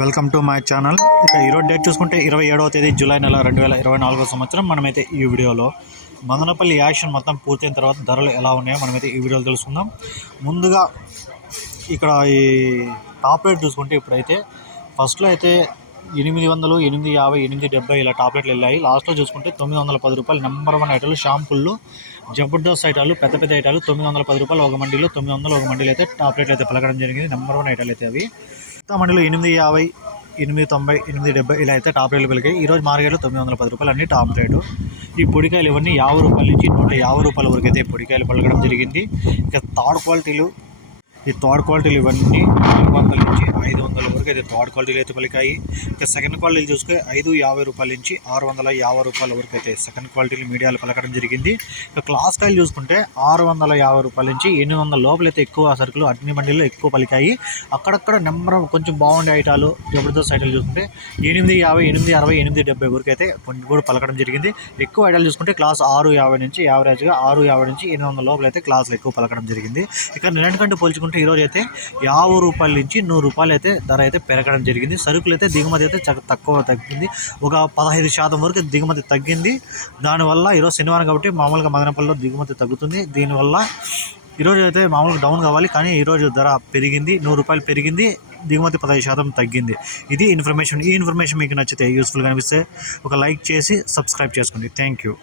Welcome to my channel. ఇక ఈరోజు date చూసుకుంటే ఇరవై ఏడవ తేదీ జూలై నెల రెండు వేల ఇరవై నాలుగో సంవత్సరం. మనమైతే ఈ వీడియోలో మదనపల్లి యాక్షన్ మొత్తం పూర్తయిన తర్వాత ధరలు ఎలా ఉన్నాయో మనమైతే ఈ వీడియోలో తెలుసుకుందాం. ముందుగా ఇక్కడ ఈ టాప్ రేట్ చూసుకుంటే ఇప్పుడైతే ఫస్ట్లో అయితే ఎనిమిది వందలు ఎనిమిది యాభై ఎనిమిది డెబ్బై ఇలా టాప్లెట్లు వెళ్ళాయి. లాస్ట్లో చూసుకుంటే తొమ్మిది వందల పది రూపాయలు నెంబర్ వన్ ఐటాలు షాంపుళ్ళు జబర్దస్త్ ఐటాలు పెద్ద పెద్ద ఐటాలు తొమ్మిది వందల పది రూపాయలు ఒక మండీలో తొమ్మిది వందలు ఒక మండీలో అయితే టాప్లెట్లు అయితే పలకడం జరిగింది. నెంబర్ వన్ ఐటాలు అయితే అవి. మిగతా మండీలో ఎనిమిది యాభై ఎనిమిది తొంభై ఎనిమిది డెబ్బై ఇలా అయితే టాప్ రేట్లు పెరిగాయి. ఈ రోజు మార్కెట్లో తొమ్మిది వందల పది రూపాయలు అన్ని టాప్ రేటు. ఈ పొడికాయలు ఇవన్నీ యాభై రూపాయల నుంచి నూట యాభై రూపాయల వరకు అయితే పొడికాయలు పలకడం జరిగింది. ఇక థర్డ్ క్వాలిటీలు ఈ థర్డ్ క్వాలిటీలు ఇవన్నీ నాలుగు వందల నుంచి ఐదు వందల వరకు అయితే థర్డ్ క్వాలిటీలు అయితే పలికాయి. ఇంకా సెకండ్ క్వాలిటీలు చూసుకుని ఐదు యాభై రూపాయల నుంచి ఆరు వందల యాభై రూపాయల వరకు అయితే సెకండ్ క్వాలిటీలు మీడియాలు పలకడం జరిగింది. ఇక క్లాస్ స్టైల్ చూసుకుంటే ఆరు వందల యాభై రూపాయల నుంచి ఎనిమిది వందల లోపల అయితే ఎక్కువ సరుకులు అన్ని మండలిలో ఎక్కువ పలికాయి. అక్కడక్కడ నెంబర్ కొంచెం బాగుండే ఐటాలు జబర్దస్త్ ఐటాలు చూసుకుంటే ఎనిమిది యాభై ఎనిమిది అరవై ఎనిమిది డెబ్బై వరకు అయితే కొన్ని కూడా పలకడం జరిగింది. ఎక్కువ ఐటాలు చూసుకుంటే క్లాస్ ఆరు యాభై నుంచి యావరేజ్గా ఆరు యాభై నుంచి ఎనిమిది వందల లోపల అయితే క్లాసులు ఎక్కువ పలకడం జరిగింది. ఇక నిన్నటికంటే పోల్చుకుంటే ఈరోజు అయితే యాభై రూపాయల నుంచి నూరు రూపాయలు అయితే ధర అయితే పెరగడం జరిగింది. సరుకులు అయితే దిగుమతి అయితే తక్కువ తగ్గింది. ఒక పదహైదు శాతం వరకు దిగుమతి తగ్గింది. దానివల్ల ఈరోజు శనివారం కాబట్టి మామూలుగా మదనపల్లిలో దిగుమతి తగ్గుతుంది. దీనివల్ల ఈరోజు అయితే మామూలుగా డౌన్ కావాలి. కానీ ఈరోజు ధర పెరిగింది. నూరు రూపాయలు పెరిగింది. దిగుమతి పదహైదు శాతం తగ్గింది. ఇది ఇన్ఫర్మేషన్. ఈ ఇన్ఫర్మేషన్ మీకు నచ్చితే యూస్ఫుల్గా అనిపిస్తే ఒక లైక్ చేసి సబ్స్క్రైబ్ చేసుకోండి. Thank you.